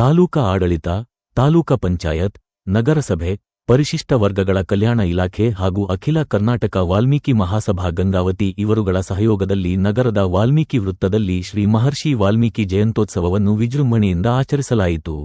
ತಾಲೂಕಾ ಆಡಳಿತ, ತಾಲೂಕಾ ಪಂಚಾಯತ್, ನಗರಸಭೆ, ಪರಿಶಿಷ್ಟ ವರ್ಗಗಳ ಕಲ್ಯಾಣ ಇಲಾಖೆ ಹಾಗೂ ಅಖಿಲ ಕರ್ನಾಟಕ ವಾಲ್ಮೀಕಿ ಮಹಾಸಭಾ ಗಂಗಾವತಿ ಇವರುಗಳ ಸಹಯೋಗದಲ್ಲಿ ನಗರದ ವಾಲ್ಮೀಕಿ ವೃತ್ತದಲ್ಲಿ ಶ್ರೀ ಮಹರ್ಷಿ ವಾಲ್ಮೀಕಿ ಜಯಂತೋತ್ಸವವನ್ನು ವಿಜೃಂಭಣೆಯಿಂದ ಆಚರಿಸಲಾಯಿತು.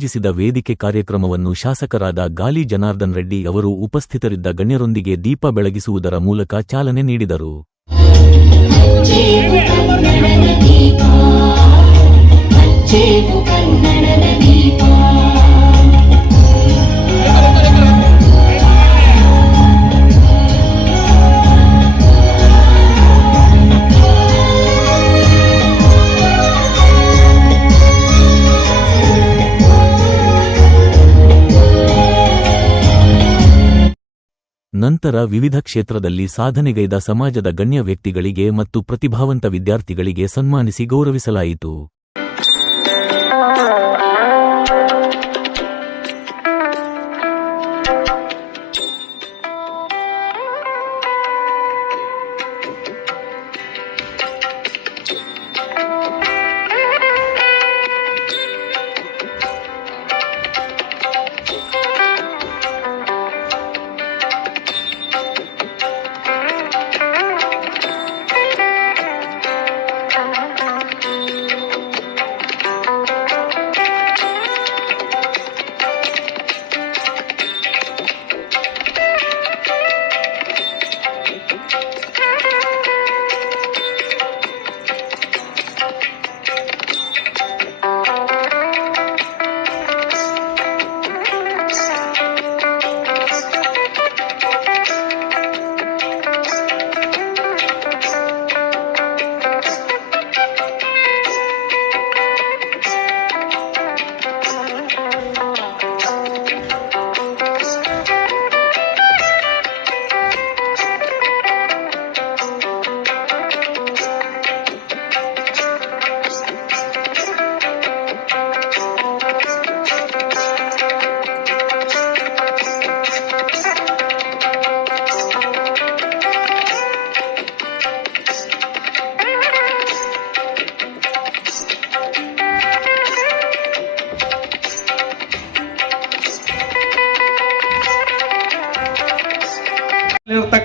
ಆಯೋಜಿಸಿದ ವೇದಿಕೆ ಕಾರ್ಯಕ್ರಮವನ್ನು ಶಾಸಕರಾದ ಗಾಲಿ ಜನಾರ್ದನ್ ರೆಡ್ಡಿ ಅವರು ಉಪಸ್ಥಿತರಿದ್ದ ಗಣ್ಯರೊಂದಿಗೆ ದೀಪ ಬೆಳಗಿಸುವುದರ ಮೂಲಕ ಚಾಲನೆ ನೀಡಿದರು. ನಂತರ ವಿವಿಧ ಕ್ಷೇತ್ರದಲ್ಲಿ ಸಾಧನೆಗೈದ ಸಮಾಜದ ಗಣ್ಯ ವ್ಯಕ್ತಿಗಳಿಗೆ ಮತ್ತು ಪ್ರತಿಭಾವಂತ ವಿದ್ಯಾರ್ಥಿಗಳಿಗೆ ಸನ್ಮಾನಿಸಿ ಗೌರವಿಸಲಾಯಿತು.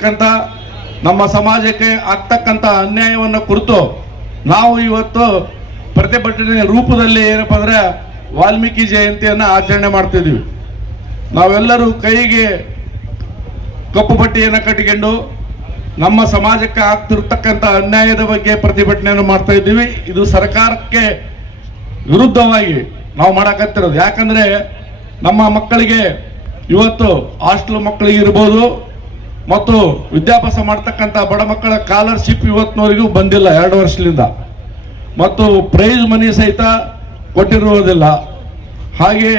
ಆಗಿರ್ತಕ್ಕಂಥ ನಮ್ಮ ಸಮಾಜಕ್ಕೆ ಆಗ್ತಕ್ಕಂಥ ಅನ್ಯಾಯವನ್ನು ಕುರಿತು ನಾವು ಇವತ್ತು ಪ್ರತಿಭಟನೆ ರೂಪದಲ್ಲಿ ಏನಪ್ಪ ಅಂದರೆ ವಾಲ್ಮೀಕಿ ಜಯಂತಿಯನ್ನು ಆಚರಣೆ ಮಾಡ್ತಿದ್ದೀವಿ. ನಾವೆಲ್ಲರೂ ಕೈಗೆ ಕಪ್ಪು ಪಟ್ಟಿಯನ್ನು ಕಟ್ಟಿಕೊಂಡು ನಮ್ಮ ಸಮಾಜಕ್ಕೆ ಆಗ್ತಿರ್ತಕ್ಕಂಥ ಅನ್ಯಾಯದ ಬಗ್ಗೆ ಪ್ರತಿಭಟನೆಯನ್ನು ಮಾಡ್ತಾ ಇದ್ದೀವಿ. ಇದು ಸರ್ಕಾರಕ್ಕೆ ವಿರುದ್ಧವಾಗಿ ನಾವು ಮಾಡಕತ್ತಿರೋದು. ಯಾಕಂದರೆ ನಮ್ಮ ಮಕ್ಕಳಿಗೆ ಇವತ್ತು ಹಾಸ್ಟೆಲ್ ಮಕ್ಕಳಿಗೆ ಇರ್ಬೋದು ಮತ್ತು ವಿದ್ಯಾಭ್ಯಾಸ ಮಾಡ್ತಕ್ಕಂಥ ಬಡ ಮಕ್ಕಳ ಸ್ಕಾಲರ್ಶಿಪ್ ಇವತ್ತಿನವರೆಗೂ ಬಂದಿಲ್ಲ ಎರಡು ವರ್ಷದಿಂದ. ಮತ್ತು ಪ್ರೈಸ್ ಮನಿ ಸಹಿತ ಕೊಟ್ಟಿರುವುದಿಲ್ಲ. ಹಾಗೆ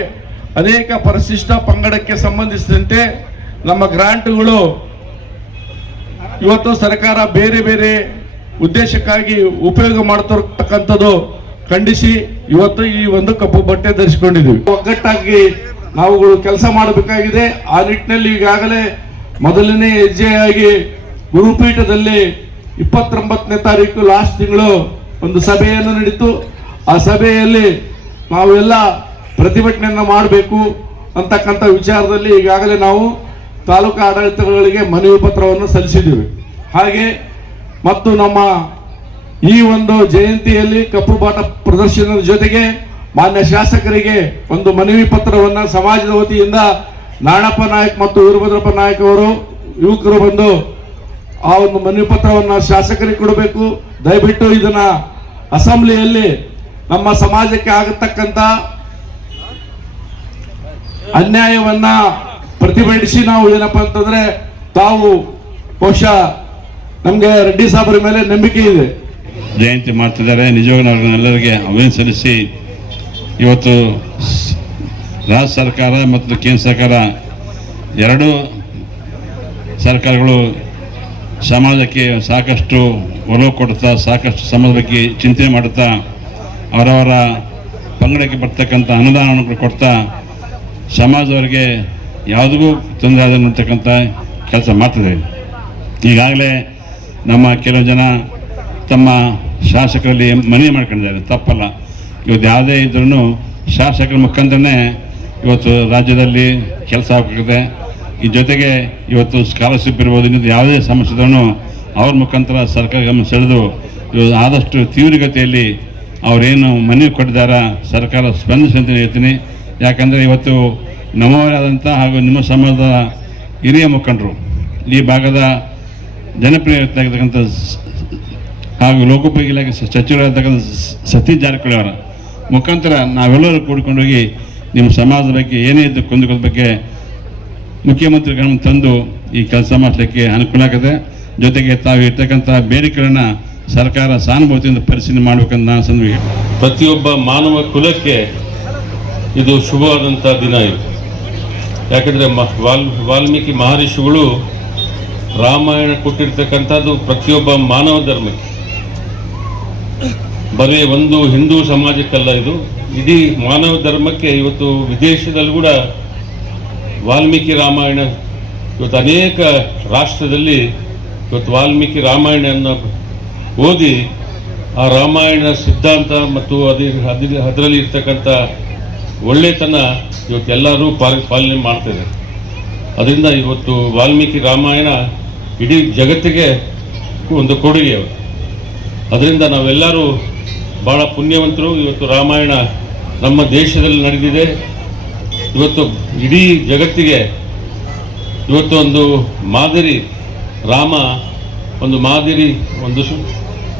ಅನೇಕ ಪರಿಶಿಷ್ಟ ಪಂಗಡಕ್ಕೆ ಸಂಬಂಧಿಸಿದಂತೆ ನಮ್ಮ ಗ್ರಾಂಟ್ಗಳು ಇವತ್ತು ಸರ್ಕಾರ ಬೇರೆ ಬೇರೆ ಉದ್ದೇಶಕ್ಕಾಗಿ ಉಪಯೋಗ ಮಾಡ್ತಿರ್ತಕ್ಕಂಥದ್ದು ಖಂಡಿಸಿ ಇವತ್ತು ಈ ಒಂದು ಕಪ್ಪು ಬಟ್ಟೆ ಧರಿಸಿಕೊಂಡಿದ್ದೀವಿ. ಒಗ್ಗಟ್ಟಾಗಿ ನಾವುಗಳು ಕೆಲಸ ಮಾಡಬೇಕಾಗಿದೆ. ಆ ನಿಟ್ಟಿನಲ್ಲಿ ಈಗಾಗಲೇ ಮೊದಲನೇ ಹೆಜ್ಜೆಯಾಗಿ ಗುರುಪೀಠದಲ್ಲಿ ಇಪ್ಪತ್ತೊಂಬತ್ತನೇ ತಾರೀಕು ಲಾಸ್ಟ್ ತಿಂಗಳು ಒಂದು ಸಭೆಯನ್ನು ನಡೀತು. ಆ ಸಭೆಯಲ್ಲಿ ನಾವೆಲ್ಲ ಪ್ರತಿಭಟನೆಯನ್ನು ಮಾಡಬೇಕು ಅಂತಕ್ಕಂಥ ವಿಚಾರದಲ್ಲಿ ಈಗಾಗಲೇ ನಾವು ತಾಲೂಕು ಆಡಳಿತಗಳಿಗೆ ಮನವಿ ಪತ್ರವನ್ನು ಸಲ್ಲಿಸಿದ್ದೀವಿ. ಹಾಗೆ ಮತ್ತು ನಮ್ಮ ಈ ಒಂದು ಜಯಂತಿಯಲ್ಲಿ ಕಪ್ಪು ಬಾಟ ಪ್ರದರ್ಶನದ ಜೊತೆಗೆ ಮಾನ್ಯ ಶಾಸಕರಿಗೆ ಒಂದು ಮನವಿ ಪತ್ರವನ್ನು ಸಮಾಜದ ವತಿಯಿಂದ ನಾಣಪ್ಪ ನಾಯಕ್ ಮತ್ತು ವೀರಭದ್ರಪ್ಪ ನಾಯಕ್ ಅವರು ಯುವಕರು ಬಂದು ಆ ಒಂದು ಮನವಿ ಪತ್ರವನ್ನು ಶಾಸಕರಿಗೆ ಕೊಡಬೇಕು. ದಯವಿಟ್ಟು ಇದನ್ನ ಅಸೆಂಬ್ಲಿಯಲ್ಲಿ ನಮ್ಮ ಸಮಾಜಕ್ಕೆ ಆಗತಕ್ಕಂತ ಅನ್ಯಾಯವನ್ನ ಪ್ರತಿಭಟಿಸಿ ನಾವು ಏನಪ್ಪ ಅಂತಂದ್ರೆ ತಾವು ಬಹುಶಃ ನಮ್ಗೆ ರೆಡ್ಡಿ ಸಾಬರ ಮೇಲೆ ನಂಬಿಕೆ ಇದೆ. ಜಯಂತಿ ಮಾಡ್ತಿದ್ದಾರೆ. ನಿಜವಾಗ್ಲೂ ಅವ್ರನ್ನೆಲ್ಲರಿಗೆ ಅಭಿನಂದನೆ ಸಲ್ಲಿಸಿ ಇವತ್ತು ರಾಜ್ಯ ಸರ್ಕಾರ ಮತ್ತು ಕೇಂದ್ರ ಸರ್ಕಾರ ಎರಡೂ ಸರ್ಕಾರಗಳು ಸಮಾಜಕ್ಕೆ ಸಾಕಷ್ಟು ಒಲವು ಕೊಡ್ತಾ ಸಾಕಷ್ಟು ಸಮಾಜದ ಬಗ್ಗೆ ಚಿಂತನೆ ಮಾಡುತ್ತಾ, ಅವರವರ ಪಂಗಡಕ್ಕೆ ಬರ್ತಕ್ಕಂಥ ಅನುದಾನವನ್ನು ಕೊಡ್ತಾ, ಸಮಾಜದವರಿಗೆ ಯಾವುದಿಗೂ ತೊಂದರೆ ಆಗದಂತಕ್ಕಂಥ ಕೆಲಸ ಮಾಡ್ತದೆ ಈಗಾಗಲೇ ನಮ್ಮ ಕೆಲವು ಜನ ತಮ್ಮ ಶಾಸಕರಲ್ಲಿ ಮನವಿ ಮಾಡ್ಕೊಂಡಿದ್ದಾರೆ. ತಪ್ಪಲ್ಲ. ಇವತ್ತು ಯಾವುದೇ ಇದ್ರೂ ಶಾಸಕರ ಮುಖಾಂತರನೇ ಇವತ್ತು ರಾಜ್ಯದಲ್ಲಿ ಕೆಲಸ ಆಗ್ತದೆ. ಈ ಜೊತೆಗೆ ಇವತ್ತು ಸ್ಕಾಲರ್ಶಿಪ್ ಇರ್ಬೋದು, ಇನ್ನೊಂದು ಯಾವುದೇ ಸಮಸ್ಯೆ ಇದ್ರೂ ಅವ್ರ ಮುಖಾಂತರ ಸರ್ಕಾರ ಗಮನ ಸೆಳೆದು ಆದಷ್ಟು ತೀವ್ರಗತಿಯಲ್ಲಿ ಅವರೇನು ಮನವಿ ಕೊಟ್ಟಿದ್ದಾರೆ, ಸರ್ಕಾರ ಸ್ಪಂದಿಸಿ ಅಂತ ಹೇಳ್ತೀನಿ. ಯಾಕಂದರೆ ಇವತ್ತು ನಮ್ಮವರಾದಂಥ ಹಾಗೂ ನಿಮ್ಮ ಸಮಾಜದ ಹಿರಿಯ ಮುಖಂಡರು, ಈ ಭಾಗದ ಜನಪ್ರಿಯತಕ್ಕಂಥ ಸ್- ಹಾಗೂ ಲೋಕೋಪಯೋಗಿ ಇಲಾಖೆ ಸಚಿವರಾಗಿರ್ತಕ್ಕಂಥ ಸತೀಶ್ ಜಾರಕಿಹೊಳಿ ಅವರ ಮುಖಾಂತರ ನಾವೆಲ್ಲರೂ ಕೂಡಿಕೊಂಡೋಗಿ ನಿಮ್ಮ ಸಮಾಜದ ಬಗ್ಗೆ, ಏನೇ ಇದ್ದ ಕೊಂದುಕೊಂಡ ಬಗ್ಗೆ ಮುಖ್ಯಮಂತ್ರಿಗಳನ್ನು ತಂದು ಈ ಕೆಲಸ ಮಾಡಲಿಕ್ಕೆ ಅನುಕೂಲ ಆಗುತ್ತೆ ಜೊತೆಗೆ ತಾವು ಇರ್ತಕ್ಕಂಥ ಬೇಡಿಕೆಗಳನ್ನು ಸರ್ಕಾರ ಸಹಾನುಭೂತಿಯಿಂದ ಪರಿಶೀಲನೆ ಮಾಡಬೇಕಂತ ನಾನು ಸಂದರ್ಭ ಪ್ರತಿಯೊಬ್ಬ ಮಾನವ ಕುಲಕ್ಕೆ ಇದು ಶುಭವಾದಂಥ ದಿನ ಇದು. ಯಾಕಂದರೆ ವಾಲ್, ವಾಲ್ಮೀಕಿ ಮಹರ್ಷಿಗಳು ರಾಮಾಯಣ ಕೊಟ್ಟಿರ್ತಕ್ಕಂಥದ್ದು ಪ್ರತಿಯೊಬ್ಬ ಮಾನವ ಧರ್ಮಕ್ಕೆ. ಬರೀ ಒಂದು ಹಿಂದೂ ಸಮಾಜಕ್ಕಲ್ಲ ಇದು. ಇಡೀ ಮಾನವ ಧರ್ಮಕ್ಕೆ ಇವತ್ತು ವಿದೇಶದಲ್ಲಿ ಕೂಡ ವಾಲ್ಮೀಕಿ ರಾಮಾಯಣ ಇವತ್ತು ಅನೇಕ ರಾಷ್ಟ್ರದಲ್ಲಿ ಇವತ್ತು ವಾಲ್ಮೀಕಿ ರಾಮಾಯಣವನ್ನು ಓದಿ ಆ ರಾಮಾಯಣ ಸಿದ್ಧಾಂತ ಮತ್ತು ಅದೇ ಅದ್ರ ಅದರಲ್ಲಿ ಇರ್ತಕ್ಕಂಥ ಒಳ್ಳೆತನ ಇವತ್ತು ಎಲ್ಲರೂ ಪಾಲ ಪಾಲನೆ ಮಾಡ್ತಾರೆ ಅದರಿಂದ ಇವತ್ತು ವಾಲ್ಮೀಕಿ ರಾಮಾಯಣ ಇಡೀ ಜಗತ್ತಿಗೆ ಒಂದು ಕೊಡುಗೆ ಅದರಿಂದ ನಾವೆಲ್ಲರೂ ಭಾಳ ಪುಣ್ಯವಂತರು. ಇವತ್ತು ರಾಮಾಯಣ ನಮ್ಮ ದೇಶದಲ್ಲಿ ನಡೆದಿದೆ. ಇವತ್ತು ಇಡೀ ಜಗತ್ತಿಗೆ ಇವತ್ತು ಒಂದು ಮಾದರಿ, ರಾಮ ಒಂದು ಮಾದರಿ, ಒಂದು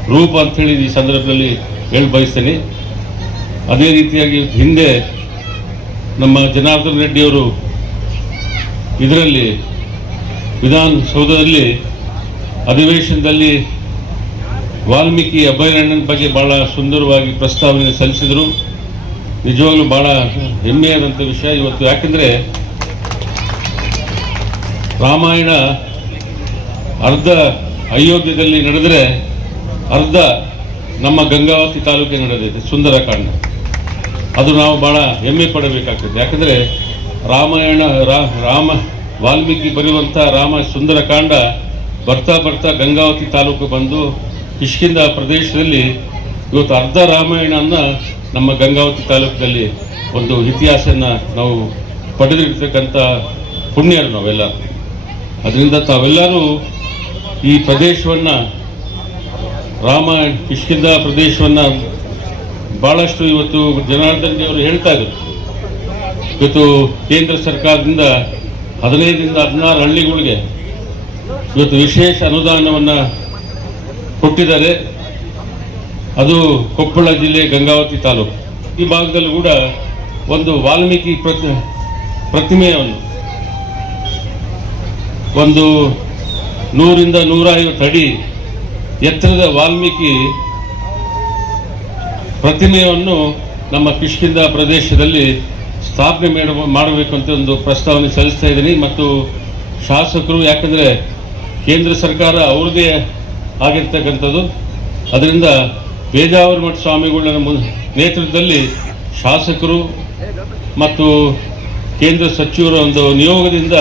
ರೂಪ ಅಂಥೇಳಿ ಈ ಸಂದರ್ಭದಲ್ಲಿ ಹೇಳಿ ಬಯಸ್ತೇನೆ. ಅದೇ ರೀತಿಯಾಗಿ ಹಿಂದೆ ನಮ್ಮ ಜನಾರ್ದನ್ ರೆಡ್ಡಿಯವರು ಇದರಲ್ಲಿ, ವಿಧಾನಸೌಧದಲ್ಲಿ, ಅಧಿವೇಶನದಲ್ಲಿ ವಾಲ್ಮೀಕಿ ಅಭಯಾರಣ್ಯನ ಬಗ್ಗೆ ಬಹಳ ಸುಂದರವಾಗಿ ಪ್ರಸ್ತಾವನೆ ಸಲ್ಲಿಸಿದರು. ನಿಜವಾಗ್ಲೂ ಬಹಳ ಹೆಮ್ಮೆಯಾದಂಥ ವಿಷಯ ಇವತ್ತು. ಯಾಕಂದರೆ ರಾಮಾಯಣ ಅರ್ಧ ಅಯೋಧ್ಯದಲ್ಲಿ ನಡೆದರೆ ಅರ್ಧ ನಮ್ಮ ಗಂಗಾವತಿ ತಾಲೂಕಿಗೆ ನಡೆದಿದೆ ಸುಂದರಕಾಂಡ. ಅದು ನಾವು ಭಾಳ ಹೆಮ್ಮೆ ಪಡಬೇಕಾಗ್ತದೆ. ಯಾಕಂದರೆ ರಾಮಾಯಣ ರಾಮ, ವಾಲ್ಮೀಕಿ ಬರೆಯುವಂಥ ರಾಮ ಸುಂದರಕಾಂಡ ಬರ್ತಾ ಬರ್ತಾ ಗಂಗಾವತಿ ತಾಲೂಕು ಬಂದು ಕಿಷ್ಕಿಂದ ಪ್ರದೇಶದಲ್ಲಿ ಇವತ್ತು ಅರ್ಧ ರಾಮಾಯಣನ ನಮ್ಮ ಗಂಗಾವತಿ ತಾಲೂಕಿನಲ್ಲಿ ಒಂದು ಇತಿಹಾಸನ ನಾವು ಪಡೆದಿರ್ತಕ್ಕಂಥ ಪುಣ್ಯರು ನಾವೆಲ್ಲ. ಅದರಿಂದ ತಾವೆಲ್ಲರೂ ಈ ಪ್ರದೇಶವನ್ನು ರಾಮ ಕಿಷ್ಕಿಂದ ಪ್ರದೇಶವನ್ನು ಭಾಳಷ್ಟು ಇವತ್ತು ಜನಾರ್ದನ್ ಅವರು ಹೇಳ್ತಾ ಇದ್ರು. ಇವತ್ತು ಕೇಂದ್ರ ಸರ್ಕಾರದಿಂದ ಹದಿನೈದರಿಂದ ಹದಿನಾರು ಹಳ್ಳಿಗಳಿಗೆ ಇವತ್ತು ವಿಶೇಷ ಅನುದಾನವನ್ನ ಕೊಟ್ಟಿದ್ದಾರೆ. ಅದು ಕೊಪ್ಪಳ ಜಿಲ್ಲೆ ಗಂಗಾವತಿ ತಾಲೂಕು. ಈ ಭಾಗದಲ್ಲೂ ಕೂಡ ಒಂದು ವಾಲ್ಮೀಕಿ ಪ್ರತಿ, ಪ್ರತಿಮೆಯನ್ನು ಒಂದು ನೂರಿಂದ ನೂರೈವತ್ತು ಅಡಿ ಎತ್ತರದ ವಾಲ್ಮೀಕಿ ಪ್ರತಿಮೆಯನ್ನು ನಮ್ಮ ಕಿಷ್ಕಿಂದ ಪ್ರದೇಶದಲ್ಲಿ ಸ್ಥಾಪನೆ ಮಾಡ, ಮಾಡಬೇಕು ಅಂತ ಒಂದು ಪ್ರಸ್ತಾವನೆ ಸಲ್ಲಿಸ್ತಾ ಇದ್ದೀನಿ. ಮತ್ತು ಶಾಸಕರು, ಯಾಕಂದರೆ ಕೇಂದ್ರ ಸರ್ಕಾರ ಅವ್ರದ್ದೇ ಆಗಿರ್ತಕ್ಕಂಥದ್ದು. ಅದರಿಂದ ಪೇಜಾವರ ಮಠ ಸ್ವಾಮಿಗಳ ನೇತೃತ್ವದಲ್ಲಿ ಶಾಸಕರು ಮತ್ತು ಕೇಂದ್ರ ಸಚಿವರ ಒಂದು ನಿಯೋಗದಿಂದ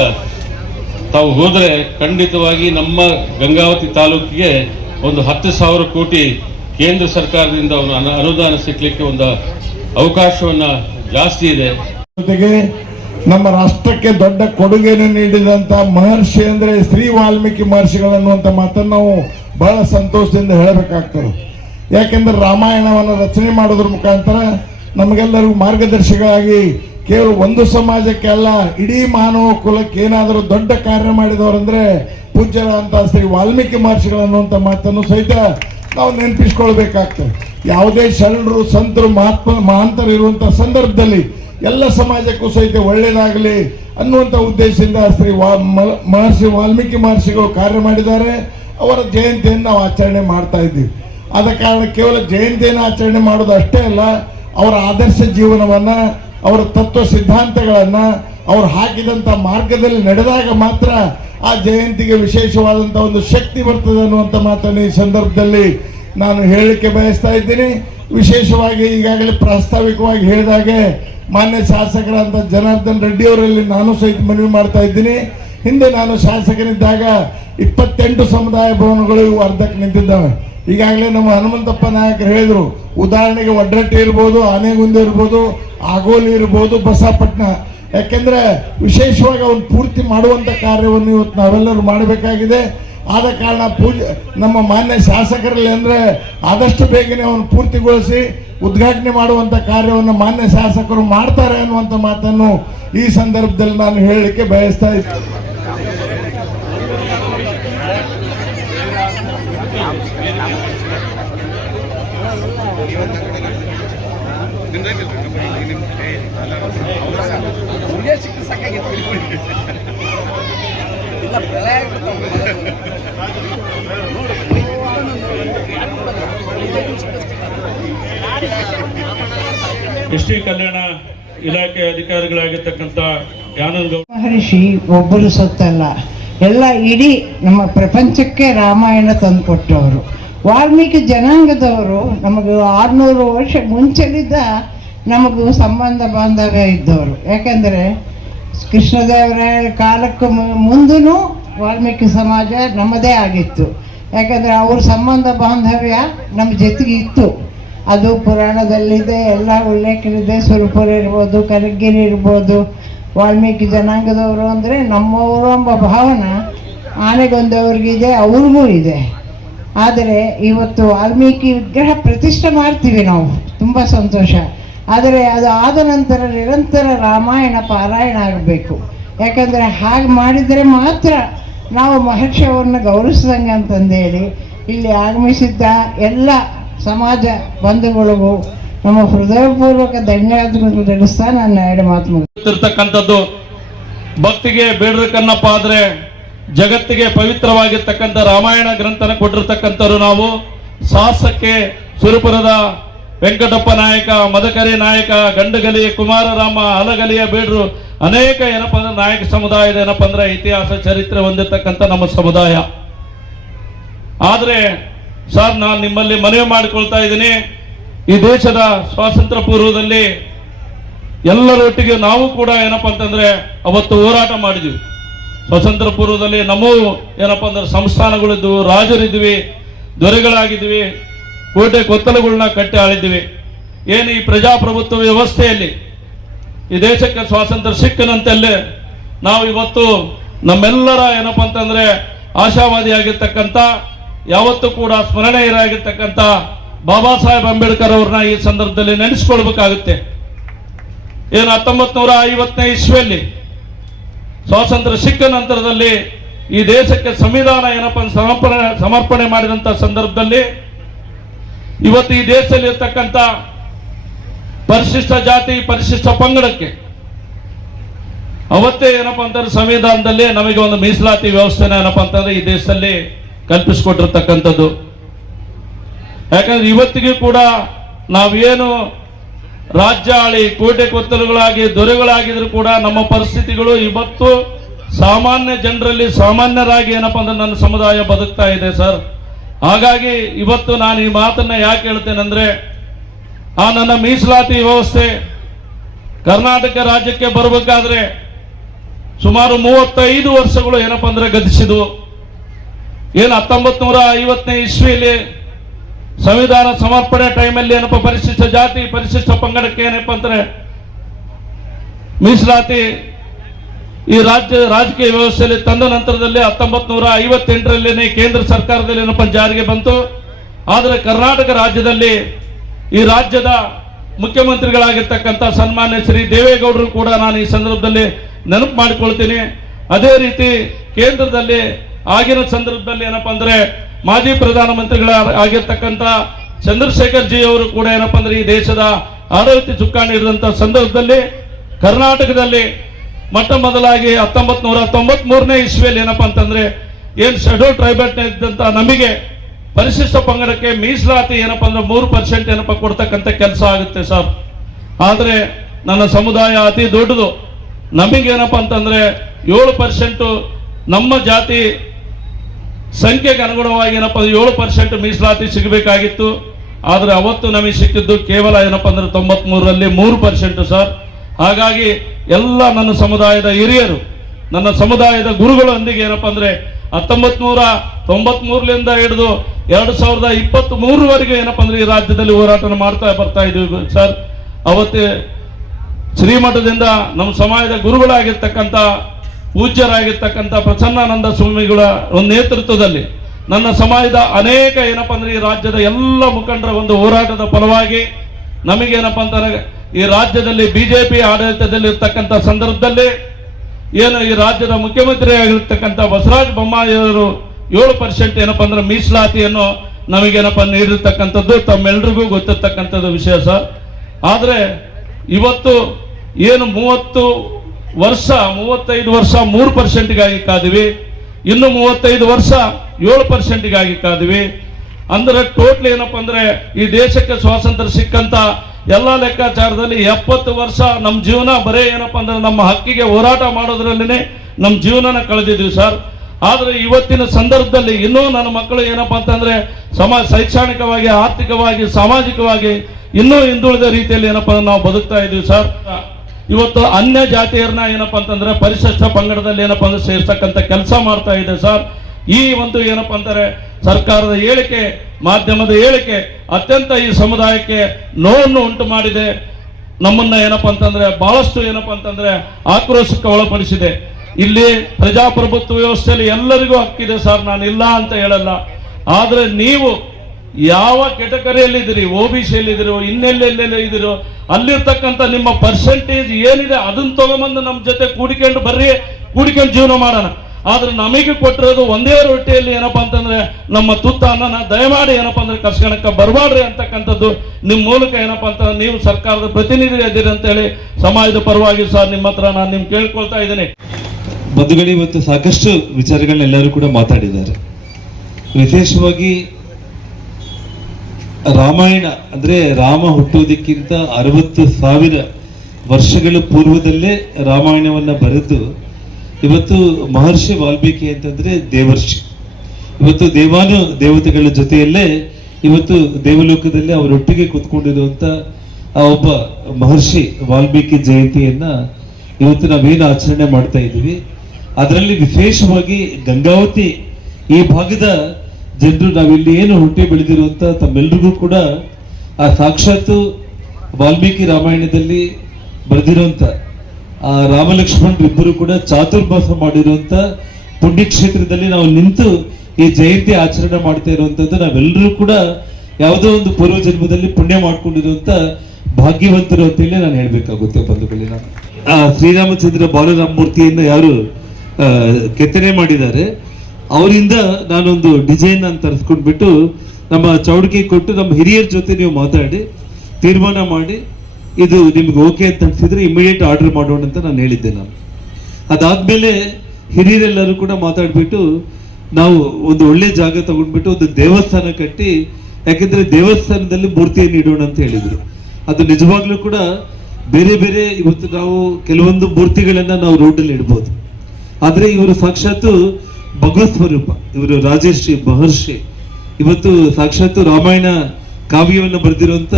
ತಾವು ಹೋದರೆ ಖಂಡಿತವಾಗಿ ನಮ್ಮ ಗಂಗಾವತಿ ತಾಲೂಕಿಗೆ ಒಂದು ಹತ್ತು ಸಾವಿರ ಕೋಟಿ ಕೇಂದ್ರ ಸರ್ಕಾರದಿಂದ ಅನುದಾನ ಸಿಕ್ಕಲಿಕ್ಕೆ ಒಂದು ಅವಕಾಶವನ್ನು ಜಾಸ್ತಿ ಇದೆ. ಜೊತೆಗೆ ನಮ್ಮ ರಾಷ್ಟ್ರಕ್ಕೆ ದೊಡ್ಡ ಕೊಡುಗೆಯನ್ನು ನೀಡಿದಂಥ ಮಹರ್ಷಿ ಅಂದ್ರೆ ಶ್ರೀ ವಾಲ್ಮೀಕಿ ಮಹರ್ಷಿಗಳನ್ನುವಂಥ ಮಾತನ್ನು ನಾವು ಬಹಳ ಸಂತೋಷದಿಂದ ಹೇಳಬೇಕಾಗ್ತದೆ. ಯಾಕೆಂದ್ರೆ ರಾಮಾಯಣವನ್ನು ರಚನೆ ಮಾಡೋದ್ರ ಮುಖಾಂತರ ನಮಗೆಲ್ಲರಿಗೂ ಮಾರ್ಗದರ್ಶಿಗಳಾಗಿ ಕೇವಲ ಒಂದು ಸಮಾಜಕ್ಕೆ ಅಲ್ಲ, ಇಡೀ ಮಾನವ ಕುಲಕ್ಕೆ ಏನಾದರೂ ದೊಡ್ಡ ಕಾರ್ಯ ಮಾಡಿದವರಂದ್ರೆ ಪೂಜ್ಯರಾದಂತಹ ಶ್ರೀ ವಾಲ್ಮೀಕಿ ಮಹರ್ಷಿಗಳನ್ನುವಂಥ ಮಾತನ್ನು ಸಹಿತ ನಾವು ನೆನಪಿಸ್ಕೊಳ್ಬೇಕಾಗ್ತದೆ. ಯಾವುದೇ ಶರಣರು, ಸಂತರು, ಮಹಾತ್ಮ, ಮಹಾಂತರು ಇರುವಂತಹ ಸಂದರ್ಭದಲ್ಲಿ ಎಲ್ಲ ಸಮಾಜಕ್ಕೂ ಸಹಿತ ಒಳ್ಳೇದಾಗಲಿ ಅನ್ನುವಂಥ ಉದ್ದೇಶದಿಂದ ಶ್ರೀ ವಾ ಮಹರ್ಷಿ ವಾಲ್ಮೀಕಿ ಮಹರ್ಷಿಗಳು ಕಾರ್ಯ ಮಾಡಿದ್ದಾರೆ. ಅವರ ಜಯಂತಿಯನ್ನು ನಾವು ಆಚರಣೆ ಮಾಡ್ತಾ ಇದ್ದೀವಿ. ಆದ ಕಾರಣ ಕೇವಲ ಜಯಂತಿಯನ್ನು ಆಚರಣೆ ಮಾಡೋದು ಅಷ್ಟೇ ಅಲ್ಲ, ಅವರ ಆದರ್ಶ ಜೀವನವನ್ನು, ಅವರ ತತ್ವ ಸಿದ್ಧಾಂತಗಳನ್ನು, ಅವ್ರು ಹಾಕಿದಂಥ ಮಾರ್ಗದಲ್ಲಿ ನಡೆದಾಗ ಮಾತ್ರ ಆ ಜಯಂತಿಗೆ ವಿಶೇಷವಾದಂಥ ಒಂದು ಶಕ್ತಿ ಬರ್ತದೆ ಅನ್ನುವಂಥ ಮಾತನ್ನು ಈ ಸಂದರ್ಭದಲ್ಲಿ ನಾನು ಹೇಳಲಿಕ್ಕೆ ಬಯಸ್ತಾ ಇದ್ದೀನಿ. ವಿಶೇಷವಾಗಿ ಈಗಾಗಲೇ ಪ್ರಾಸ್ತಾವಿಕವಾಗಿ ಹೇಳಿದಾಗೆ ಮಾನ್ಯ ಶಾಸಕರಾದಂಥ ಜನಾರ್ದನ್ ರೆಡ್ಡಿ ಅವರಲ್ಲಿ ನಾನು ಸಹಿತ ಮನವಿ ಮಾಡ್ತಾ ಇದ್ದೀನಿ. ಹಿಂದೆ ನಾನು ಶಾಸಕನಿದ್ದಾಗ ಇಪ್ಪತ್ತೆಂಟು ಸಮುದಾಯ ಭವನಗಳು ಇವು ಅರ್ಧಕ್ಕೆ ನಿಂತಿದ್ದಾವೆ. ಈಗಾಗಲೇ ನಮ್ಮ ಹನುಮಂತಪ್ಪ ನಾಯಕರು ಹೇಳಿದರು, ಉದಾಹರಣೆಗೆ ಒಡ್ರಟ್ಟಿ ಇರ್ಬೋದು, ಆನೆಗುಂದಿ ಇರ್ಬೋದು, ಆಗೋಲಿ ಇರ್ಬೋದು ಬಸಾಪಟ್ಟಣ ಯಾಕೆಂದ್ರೆ ವಿಶೇಷವಾಗಿ ಅವನು ಪೂರ್ತಿ ಮಾಡುವಂಥ ಕಾರ್ಯವನ್ನು ಇವತ್ತು ನಾವೆಲ್ಲರೂ ಮಾಡಬೇಕಾಗಿದೆ. ಆದ ಕಾರಣ ಪೂಜೆ, ನಮ್ಮ ಮಾನ್ಯ ಶಾಸಕರಲ್ಲಿ ಅಂದರೆ ಆದಷ್ಟು ಬೇಗನೆ ಅವನು ಪೂರ್ತಿಗೊಳಿಸಿ ಉದ್ಘಾಟನೆ ಮಾಡುವಂಥ ಕಾರ್ಯವನ್ನು ಮಾನ್ಯ ಶಾಸಕರು ಮಾಡ್ತಾರೆ ಅನ್ನುವಂಥ ಮಾತನ್ನು ಈ ಸಂದರ್ಭದಲ್ಲಿ ನಾನು ಹೇಳಲಿಕ್ಕೆ ಬಯಸ್ತಾ ಇದ್ದೀನಿ ಟಿ ಕಲ್ಯಾಣ ಇಲಾಖೆ ಅಧಿಕಾರಿಗಳಾಗಿರ್ತಕ್ಕಂಥ ಯಾನಂದ ಮಹರ್ಷಿ ಒಬ್ಬರು ಸತ್ತಲ್ಲ. ಎಲ್ಲ ಇಡೀ ನಮ್ಮ ಪ್ರಪಂಚಕ್ಕೆ ರಾಮಾಯಣ ತಂದುಕೊಟ್ಟವರು. ವಾಲ್ಮೀಕಿ ಜನಾಂಗದವರು ನಮಗೆ ಆರುನೂರು ವರ್ಷ ಮುಂಚೆಲಿದ್ದ ನಮಗೂ ಸಂಬಂಧ ಬಾಂಧವ್ಯ ಇದ್ದವರು. ಯಾಕೆಂದರೆ ಕೃಷ್ಣದೇವರ ಕಾಲಕ್ಕೂ ಮುಂದೂ ವಾಲ್ಮೀಕಿ ಸಮಾಜ ನಮ್ಮದೇ ಆಗಿತ್ತು. ಯಾಕಂದರೆ ಅವ್ರ ಸಂಬಂಧ ಬಾಂಧವ್ಯ ನಮ್ಮ ಜೊತೆಗೆ ಇತ್ತು. ಅದು ಪುರಾಣದಲ್ಲಿದೆ, ಎಲ್ಲ ಉಲ್ಲೇಖನಿದೆ ಸುರಪುರ ಇರ್ಬೋದು, ಕರಗಿರಿ ಇರ್ಬೋದು, ವಾಲ್ಮೀಕಿ ಜನಾಂಗದವರು ಅಂದರೆ ನಮ್ಮವರು ಎಂಬ ಭಾವನೆ ಆನೆಗೊಂದವ್ರಿಗಿದೆ ಅವ್ರಿಗೂ ಇದೆ. ಆದರೆ ಇವತ್ತು ವಾಲ್ಮೀಕಿ ವಿಗ್ರಹ ಪ್ರತಿಷ್ಠೆ ಮಾಡ್ತೀವಿ ನಾವು. ತುಂಬ ಸಂತೋಷ. ಆದರೆ ಅದು ಆದ ನಂತರ ನಿರಂತರ ರಾಮಾಯಣ ಪಾರಾಯಣ ಆಗಬೇಕು. ಯಾಕಂದರೆ ಹಾಗೆ ಮಾಡಿದರೆ ಮಾತ್ರ ನಾವು ಮಹರ್ಷಿಯವ್ರನ್ನ ಗೌರವಿಸ್ದಂಗೆ ಅಂತಂದೇಳಿ, ಇಲ್ಲಿ ಆಗಮಿಸಿದ್ದ ಎಲ್ಲ ಸಮಾಜ ಬಂಧುಗಳಿಗೂ ನಮ್ಮ ಹೃದಯಪೂರ್ವಕ ಧನ್ಯವಾದಗಳು ತಿಳಿಸ್ತಾ ನನ್ನ ಎರಡು ಮಾತು ಭಕ್ತಿಗೆ ಬೇಡಕನ್ನಪ್ಪ ಆದ್ರೆ ಜಗತ್ತಿಗೆ ಪವಿತ್ರವಾಗಿರ್ತಕ್ಕಂಥ ರಾಮಾಯಣ ಗ್ರಂಥನ ಕೊಟ್ಟಿರ್ತಕ್ಕಂಥವ್ರು ನಾವು. ಸಾಹಸಕ್ಕೆ ಸುರಪುರದ ವೆಂಕಟಪ್ಪ ನಾಯಕ, ಮದಕರಿ ನಾಯಕ, ಗಂಡಗಲಿ, ಕುಮಾರರಾಮ, ಹಲಗಲಿಯ ಬೇಡ್ರು ಅನೇಕ ಏನಪ್ಪ ಅಂದ್ರೆ ನಾಯಕ ಸಮುದಾಯದ ಏನಪ್ಪ ಅಂದ್ರೆ ಇತಿಹಾಸ, ಚರಿತ್ರೆ ಹೊಂದಿರತಕ್ಕಂಥ ನಮ್ಮ ಸಮುದಾಯ. ಆದರೆ ಸರ್, ನಾನು ನಿಮ್ಮಲ್ಲಿ ಮನವಿ ಮಾಡಿಕೊಳ್ತಾ ಇದ್ದೀನಿ. ಈ ದೇಶದ ಸ್ವಾತಂತ್ರ್ಯ ಪೂರ್ವದಲ್ಲಿ ಎಲ್ಲರೊಟ್ಟಿಗೆ ನಾವು ಕೂಡ ಏನಪ್ಪ ಅಂತಂದ್ರೆ ಅವತ್ತು ಹೋರಾಟ ಮಾಡಿದ್ವಿ. ಸ್ವಾತಂತ್ರ್ಯ ಪೂರ್ವದಲ್ಲಿ ನಮ್ಮವು ಏನಪ್ಪ ಅಂದ್ರೆ ಸಂಸ್ಥಾನಗಳಿದ್ವು, ರಾಜರಿದ್ವಿ, ದೊರೆಗಳಾಗಿದ್ವಿ, ಕೋಟೆ ಕೊತ್ತಲುಗಳನ್ನ ಕಟ್ಟಿ ಆಳಿದ್ವಿ ಏನು ಈ ಪ್ರಜಾಪ್ರಭುತ್ವ ವ್ಯವಸ್ಥೆಯಲ್ಲಿ ಈ ದೇಶಕ್ಕೆ ಸ್ವಾತಂತ್ರ್ಯ ಸಿಕ್ಕನಂತಲ್ಲೇ ನಾವು ಇವತ್ತು ನಮ್ಮೆಲ್ಲರ ಏನಪ್ಪ ಅಂತಂದ್ರೆ ಆಶಾವಾದಿಯಾಗಿರ್ತಕ್ಕಂಥ, ಯಾವತ್ತೂ ಕೂಡ ಸ್ಮರಣೀಯರಾಗಿರ್ತಕ್ಕಂಥ ಬಾಬಾ ಸಾಹೇಬ್ ಅಂಬೇಡ್ಕರ್ ಅವ್ರನ್ನ ಈ ಸಂದರ್ಭದಲ್ಲಿ ನೆನೆಸ್ಕೊಳ್ಬೇಕಾಗುತ್ತೆ. ಏನು ಹತ್ತೊಂಬತ್ತು ನೂರ ಐವತ್ತನೇ ಇಸ್ವಿಯಲ್ಲಿ ಸ್ವಾತಂತ್ರ್ಯ ಸಿಕ್ಕ ನಂತರದಲ್ಲಿ ಈ ದೇಶಕ್ಕೆ ಸಂವಿಧಾನ ಏನಪ್ಪ ಸಮರ್ಪಣೆ ಸಮರ್ಪಣೆ ಮಾಡಿದಂಥ ಸಂದರ್ಭದಲ್ಲಿ ಇವತ್ತು ಈ ದೇಶದಲ್ಲಿ ಇರ್ತಕ್ಕಂಥ ಪರಿಶಿಷ್ಟ ಜಾತಿ, ಪರಿಶಿಷ್ಟ ಪಂಗಡಕ್ಕೆ. ಅವತ್ತೇ ಏನಪ್ಪ ಅಂತಂದ್ರೆ ಸಂವಿಧಾನದಲ್ಲಿ ನಮಗೆ ಒಂದು ಮೀಸಲಾತಿ ವ್ಯವಸ್ಥೆನ ಏನಪ್ಪ ಅಂತಂದ್ರೆ ಈ ದೇಶದಲ್ಲಿ ಕಲ್ಪಿಸಿಕೊಟ್ಟಿರ್ತಕ್ಕಂಥದ್ದು. ಯಾಕಂದ್ರೆ ಇವತ್ತಿಗೂ ಕೂಡ ನಾವೇನು ರಾಜ್ಯ ಆಳಿ ಕೋಟೆ ಕೊತ್ತಲುಗಳಾಗಿ ದೊರೆಗಳಾಗಿದ್ರು ಕೂಡ ನಮ್ಮ ಪರಿಸ್ಥಿತಿಗಳು ಇವತ್ತು ಸಾಮಾನ್ಯ ಜನರಲ್ಲಿ ಸಾಮಾನ್ಯರಾಗಿ ಏನಪ್ಪ ಅಂದ್ರೆ ನನ್ನ ಸಮುದಾಯ ಬದುಕ್ತಾ ಇದೆ ಸರ್. ಹಾಗಾಗಿ ಇವತ್ತು ನಾನು ಈ ಮಾತನ್ನ ಯಾಕೆ ಹೇಳ್ತೇನೆಂದ್ರೆ ಆ ನನ್ನ ಮೀಸಲಾತಿ ವ್ಯವಸ್ಥೆ ಕರ್ನಾಟಕ ರಾಜ್ಯಕ್ಕೆ ಬರಬೇಕಾದ್ರೆ ಸುಮಾರು ಮೂವತ್ತೈದು ವರ್ಷಗಳು ಏನಪ್ಪ ಅಂದ್ರೆ ಗತಿಸಿದ್ವು ಏನು ಹತ್ತೊಂಬತ್ತು ನೂರ ಐವತ್ತನೇ ಇಸ್ವಿಯಲ್ಲಿ ಸಂವಿಧಾನ ಸಮರ್ಪಣೆ ಟೈಮಲ್ಲಿ ಏನಪ್ಪ ಪರಿಶಿಷ್ಟ ಜಾತಿ, ಪರಿಶಿಷ್ಟ ಪಂಗಡಕ್ಕೆ ಏನಪ್ಪ ಅಂದ್ರೆ ಮೀಸಲಾತಿ ಈ ರಾಜ್ಯ, ರಾಜಕೀಯ ವ್ಯವಸ್ಥೆಯಲ್ಲಿ ತಂದ ನಂತರದಲ್ಲಿ ಹತ್ತೊಂಬತ್ತು ನೂರ ಐವತ್ತೆಂಟರಲ್ಲೇನೆ ಕೇಂದ್ರ ಸರ್ಕಾರದಲ್ಲಿ ಏನಪ್ಪ ಜಾರಿಗೆ ಬಂತು. ಆದರೆ ಕರ್ನಾಟಕ ರಾಜ್ಯದಲ್ಲಿ ಈ ರಾಜ್ಯದ ಮುಖ್ಯಮಂತ್ರಿಗಳಾಗಿರ್ತಕ್ಕಂಥ ಸನ್ಮಾನ್ಯ ಶ್ರೀ ದೇವೇಗೌಡರು ಕೂಡ ನಾನು ಈ ಸಂದರ್ಭದಲ್ಲಿ ನೆನಪು ಮಾಡಿಕೊಳ್ತೀನಿ. ಅದೇ ರೀತಿ ಕೇಂದ್ರದಲ್ಲಿ ಆಗಿನ ಸಂದರ್ಭದಲ್ಲಿ ಏನಪ್ಪ ಅಂದರೆ ಮಾಜಿ ಪ್ರಧಾನಮಂತ್ರಿಗಳ ಆಗಿರ್ತಕ್ಕಂಥ ಚಂದ್ರಶೇಖರ್ ಜಿ ಅವರು ಕೂಡ ಏನಪ್ಪ ಅಂದ್ರೆ ಈ ದೇಶದ ಆಡಳಿತ ಚುಕ್ಕಾಣಿ ಹಿಡಿದಂಥ ಸಂದರ್ಭದಲ್ಲಿ ಕರ್ನಾಟಕದಲ್ಲಿ ಮೊಟ್ಟ ಮೊದಲಾಗಿ ಹತ್ತೊಂಬತ್ತು ನೂರ ತೊಂಬತ್ ಮೂರನೇ ಇಸ್ವಿಯಲ್ಲಿ ಏನಪ್ಪ ಅಂತಂದರೆ ಏನ್ ಶೆಡ್ಯೂಲ್ ಟ್ರೈಬಲ್ ಇದ್ದಂಥ ನಮಗೆ ಪರಿಶಿಷ್ಟ ಪಂಗಡಕ್ಕೆ ಮೀಸಲಾತಿ ಏನಪ್ಪ ಅಂದ್ರೆ ಮೂರು ಪರ್ಸೆಂಟ್ ಏನಪ್ಪ ಕೊಡ್ತಕ್ಕಂಥ ಕೆಲಸ ಆಗುತ್ತೆ ಸರ್. ಆದರೆ ನನ್ನ ಸಮುದಾಯ ಅತಿ ದೊಡ್ಡದು. ನಮಗೇನಪ್ಪ ಅಂತಂದ್ರೆ ಏಳು ಪರ್ಸೆಂಟು ನಮ್ಮ ಜಾತಿ ಸಂಖ್ಯೆಗೆ ಅನುಗುಣವಾಗಿ ಏನಪ್ಪ ಅಂದ್ರೆ ಏಳು ಪರ್ಸೆಂಟ್ ಮೀಸಲಾತಿ ಸಿಗಬೇಕಾಗಿತ್ತು. ಆದರೆ ಅವತ್ತು ನಮಗೆ ಸಿಕ್ಕಿದ್ದು ಕೇವಲ ಏನಪ್ಪ ಅಂದ್ರೆ ತೊಂಬತ್ ಮೂರರಲ್ಲಿ ಮೂರು ಪರ್ಸೆಂಟ್ ಸರ್. ಹಾಗಾಗಿ ಎಲ್ಲ ನನ್ನ ಸಮುದಾಯದ ಹಿರಿಯರು, ನನ್ನ ಸಮುದಾಯದ ಗುರುಗಳೊಂದಿಗೆ ಏನಪ್ಪ ಅಂದರೆ ಹತ್ತೊಂಬತ್ ನೂರ ತೊಂಬತ್ ಮೂರರಿಂದ ಹಿಡಿದು ಎರಡು ಸಾವಿರದ ಇಪ್ಪತ್ತ್ ಮೂರವರೆಗೆ ಏನಪ್ಪ ಅಂದ್ರೆ ಈ ರಾಜ್ಯದಲ್ಲಿ ಹೋರಾಟ ಮಾಡ್ತಾ ಬರ್ತಾ ಇದ್ದೀವಿ ಸರ್. ಅವತ್ತೇ ಶ್ರೀಮಠದಿಂದ ನಮ್ಮ ಸಮಾಜದ ಗುರುಗಳಾಗಿರ್ತಕ್ಕಂಥ ಪೂಜ್ಯರಾಗಿರ್ತಕ್ಕಂಥ ಪ್ರಸನ್ನಾನಂದ ಸ್ವಾಮಿಗಳ ಒಂದು ನೇತೃತ್ವದಲ್ಲಿ ನನ್ನ ಸಮಾಜದ ಅನೇಕ ಏನಪ್ಪ ಅಂದ್ರೆ ಈ ರಾಜ್ಯದ ಎಲ್ಲ ಮುಖಂಡರ ಒಂದು ಹೋರಾಟದ ಫಲವಾಗಿ ನಮಗೇನಪ್ಪ ಅಂತಾರೆ ಈ ರಾಜ್ಯದಲ್ಲಿ ಬಿಜೆಪಿ ಆಡಳಿತದಲ್ಲಿ ಇರ್ತಕ್ಕಂಥ ಸಂದರ್ಭದಲ್ಲಿ ಏನು ಈ ರಾಜ್ಯದ ಮುಖ್ಯಮಂತ್ರಿ ಆಗಿರ್ತಕ್ಕಂಥ ಬಸವರಾಜ ಬೊಮ್ಮಾಯಿಯವರು ಏಳು ಪರ್ಸೆಂಟ್ ಏನಪ್ಪ ಅಂದ್ರೆ ಮೀಸಲಾತಿಯನ್ನು ನಮಗೇನಪ್ಪ ನೀಡಿರ್ತಕ್ಕಂಥದ್ದು, ತಮ್ಮೆಲ್ರಿಗೂ ಗೊತ್ತಿರ್ತಕ್ಕಂಥದ್ದು ವಿಷಯ ಸರ್. ಆದರೆ ಇವತ್ತು ಏನು ಮೂವತ್ತು ವರ್ಷ, ಮೂವತ್ತೈದು ವರ್ಷ ಮೂರು ಪರ್ಸೆಂಟ್ಗಾಗಿ ಕಾದಿವಿ, ಇನ್ನು ಮೂವತ್ತೈದು ವರ್ಷ ಏಳು ಪರ್ಸೆಂಟ್ಗಾಗಿ ಕಾದಿವಿ. ಅಂದ್ರೆ ಟೋಟ್ಲಿ ಏನಪ್ಪ ಅಂದ್ರೆ ಈ ದೇಶಕ್ಕೆ ಸ್ವಾತಂತ್ರ್ಯ ಸಿಕ್ಕಂತ ಎಲ್ಲ ಲೆಕ್ಕಾಚಾರದಲ್ಲಿ ಎಪ್ಪತ್ತು ವರ್ಷ ನಮ್ಮ ಜೀವನ ಬರೇ ಏನಪ್ಪ ಅಂದ್ರೆ ನಮ್ಮ ಹಕ್ಕಿಗೆ ಹೋರಾಟ ಮಾಡೋದ್ರಲ್ಲೇ ನಮ್ಮ ಜೀವನನ ಕಳೆದಿದ್ವಿ ಸರ್. ಆದ್ರೆ ಇವತ್ತಿನ ಸಂದರ್ಭದಲ್ಲಿ ಇನ್ನೂ ನನ್ನ ಮಕ್ಕಳು ಏನಪ್ಪ ಅಂತಂದ್ರೆ ಸಮಾಜ ಶೈಕ್ಷಣಿಕವಾಗಿ, ಆರ್ಥಿಕವಾಗಿ, ಸಾಮಾಜಿಕವಾಗಿ ಇನ್ನೂ ಹಿಂದುಳಿದ ರೀತಿಯಲ್ಲಿ ಏನಪ್ಪ ನಾವು ಬದುಕ್ತಾ ಇದ್ದೀವಿ ಸರ್. ಇವತ್ತು ಅನ್ಯ ಜಾತಿಯರನ್ನ ಏನಪ್ಪ ಅಂತಂದ್ರೆ ಪರಿಶಿಷ್ಟ ಪಂಗಡದಲ್ಲಿ ಏನಪ್ಪ ಅಂದ್ರೆ ಸೇರ್ತಕ್ಕಂಥ ಕೆಲಸ ಮಾಡ್ತಾ ಇದೆ ಸರ್. ಈ ಒಂದು ಏನಪ್ಪ ಅಂತಾರೆ ಸರ್ಕಾರದ ಹೇಳಿಕೆ, ಮಾಧ್ಯಮದ ಹೇಳಿಕೆ ಅತ್ಯಂತ ಈ ಸಮುದಾಯಕ್ಕೆ ನೋವನ್ನು ಉಂಟು ಮಾಡಿದೆ. ನಮ್ಮನ್ನ ಏನಪ್ಪ ಅಂತಂದ್ರೆ ಬಹಳಷ್ಟು ಏನಪ್ಪ ಅಂತಂದ್ರೆ ಆಕ್ರೋಶಕ್ಕೆ ಒಳಪಡಿಸಿದೆ. ಇಲ್ಲಿ ಪ್ರಜಾಪ್ರಭುತ್ವ ವ್ಯವಸ್ಥೆಯಲ್ಲಿ ಎಲ್ಲರಿಗೂ ಹಕ್ಕಿದೆ ಸರ್ ನಾನು ಇಲ್ಲ ಅಂತ ಹೇಳಲ್ಲ. ಆದರೆ ನೀವು ಯಾವ ಕೆಟಗರಿಯಲ್ಲಿದ್ದೀರಿ ಒ ಬಿ ಸಿಯಲ್ಲಿದ್ದೀರೋ ಇನ್ನೆಲ್ಲೆಲ್ಲೆಲ್ಲ ಇದ್ದೀರೋ ಅಲ್ಲಿರ್ತಕ್ಕಂಥ ನಿಮ್ಮ ಪರ್ಸೆಂಟೇಜ್ ಏನಿದೆ, ಅದನ್ನ ತಗೊಂಬಂದು ನಮ್ಮ ಜೊತೆ ಕೂಡಿಕೊಂಡು ಬರ್ರಿ, ಕೂಡಿಕೊಂಡು ಜೀವನ ಮಾಡೋಣ. ಆದ್ರೆ ನಮಗೆ ಕೊಟ್ಟಿರೋದು ಒಂದೇ ರೊಟ್ಟಿಯಲ್ಲಿ ಏನಪ್ಪಾ ಅಂತಂದ್ರೆ, ನಮ್ಮ ತುತ್ತ ಅನ್ನನ ದಯಮಾಡಿ ಏನಪ್ಪಾ ಅಂದ್ರೆ ಕರ್ಸ್ಕೊಳಕ್ಕೆ ಬರಬಾಡ್ರಿ ಅಂತಕ್ಕಂಥದ್ದು ನಿಮ್ಮ ಮೂಲಕ ಏನಪ್ಪಾ ಅಂತ ನೀವು ಸರ್ಕಾರದ ಪ್ರತಿನಿಧಿ ಇದ್ದೀರಿ ಅಂತೇಳಿ ಸಮಾಜದ ಪರವಾಗಿ ಸರ್, ನಿಮ್ಮ ಹತ್ರ ನಾನು ನಿಮ್ಗೆ ಕೇಳ್ಕೊಳ್ತಾ ಇದ್ದೀನಿ. ಬಂಧುಗಳು ಇವತ್ತು ಸಾಕಷ್ಟು ವಿಚಾರಗಳನ್ನ ಎಲ್ಲರೂ ಕೂಡ ಮಾತಾಡಿದ್ದಾರೆ. ವಿಶೇಷವಾಗಿ ರಾಮಾಯಣ, ಅಂದ್ರೆ ರಾಮ ಹುಟ್ಟುವುದಕ್ಕಿಂತ ಅರವತ್ತು ಸಾವಿರ ವರ್ಷಗಳ ಪೂರ್ವದಲ್ಲೇ ರಾಮಾಯಣವನ್ನ ಬರೆದು, ಇವತ್ತು ಮಹರ್ಷಿ ವಾಲ್ಮೀಕಿ ಅಂತಂದ್ರೆ ದೇವರ್ಷಿ. ಇವತ್ತು ದೇವಾನು ದೇವತೆಗಳ ಜೊತೆಯಲ್ಲೇ ಇವತ್ತು ದೇವಲೋಕದಲ್ಲಿ ಅವರೊಟ್ಟಿಗೆ ಕೂತ್ಕೊಂಡಿರುವಂತ ಆ ಒಬ್ಬ ಮಹರ್ಷಿ ವಾಲ್ಮೀಕಿ ಜಯಂತಿಯನ್ನ ಇವತ್ತು ನಾವೇನು ಆಚರಣೆ ಮಾಡ್ತಾ ಇದ್ದೀವಿ? ಅದರಲ್ಲಿ ವಿಶೇಷವಾಗಿ ಗಂಗಾವತಿ ಈ ಭಾಗದ ಜನರು ನಾವಿಲ್ಲಿ ಏನು ಹುಟ್ಟಿ ಬೆಳೆದಿರುವಂತ ತಮ್ಮೆಲ್ರಿಗೂ ಕೂಡ ಆ ಸಾಕ್ಷಾತ್ ವಾಲ್ಮೀಕಿ ರಾಮಾಯಣದಲ್ಲಿ ಬರೆದಿರುವಂತ, ಆ ರಾಮಲಕ್ಷ್ಮಣರಿಬ್ಬರು ಕೂಡ ಚಾತುರ್ಮಾಸ ಮಾಡಿರುವಂತ ಪುಣ್ಯಕ್ಷೇತ್ರದಲ್ಲಿ ನಾವು ನಿಂತು ಈ ಜಯಂತಿ ಆಚರಣೆ ಮಾಡ್ತಾ ಇರುವಂತದ್ದು. ನಾವೆಲ್ಲರೂ ಕೂಡ ಯಾವುದೋ ಒಂದು ಪೂರ್ವ ಜನ್ಮದಲ್ಲಿ ಪುಣ್ಯ ಮಾಡ್ಕೊಂಡಿರುವಂತ ಭಾಗ್ಯವಂತರು ಅಂತೇಳಿ ನಾನು ಹೇಳ್ಬೇಕಾಗುತ್ತೆ ಬಂಧುಗಳೇ. ನಾನು ಆ ಶ್ರೀರಾಮಚಂದ್ರ ಬಾಲರಾಮಮೂರ್ತಿಯನ್ನ ಯಾರು ಕೆತ್ತನೆ ಮಾಡಿದ್ದಾರೆ. ಅವರಿಂದ ನಾನೊಂದು ಡಿಸೈನ್ ಅನ್ನು ತರಿಸ್ಕೊಂಡ್ಬಿಟ್ಟು ನಮ್ಮ ಚೌಡಿಕೆ ಕೊಟ್ಟು ನಮ್ಮ ಹಿರಿಯರ ಜೊತೆ ನೀವು ಮಾತಾಡಿ, ತೀರ್ಮಾನ ಮಾಡಿ, ಇದು ನಿಮ್ಗೆ ಓಕೆ ಅಂತ ಅನ್ಸಿದ್ರೆ ಇಮಿಡಿಯೇಟ್ ಆರ್ಡರ್ ಮಾಡೋಣ ಅಂತ ನಾನು ಹೇಳಿದ್ದೆ ನಾನು. ಅದಾದ್ಮೇಲೆ ಹಿರಿಯರೆಲ್ಲರೂ ಕೂಡ ಮಾತಾಡಿಬಿಟ್ಟು ನಾವು ಒಂದು ಒಳ್ಳೆ ಜಾಗ ತಗೊಂಡ್ಬಿಟ್ಟು ಒಂದು ದೇವಸ್ಥಾನ ಕಟ್ಟಿ, ಯಾಕೆಂದ್ರೆ ದೇವಸ್ಥಾನದಲ್ಲಿ ಮೂರ್ತಿಯನ್ನು ಇಡೋಣ ಅಂತ ಹೇಳಿದ್ರು. ಅದು ನಿಜವಾಗ್ಲೂ ಕೂಡ ಬೇರೆ ಬೇರೆ ಇವತ್ತು ನಾವು ಕೆಲವೊಂದು ಮೂರ್ತಿಗಳನ್ನ ನಾವು ರೋಡಲ್ಲಿ ಇಡ್ಬೋದು. ಆದ್ರೆ ಇವರು ಸಾಕ್ಷಾತ್ತು ಭಗವತ್ ಸ್ವರೂಪ, ಇವರು ರಾಜರ್ಷಿ, ಮಹರ್ಷಿ. ಇವತ್ತು ಸಾಕ್ಷಾತ್ತು ರಾಮಾಯಣ ಕಾವ್ಯವನ್ನು ಬರೆದಿರುವಂತ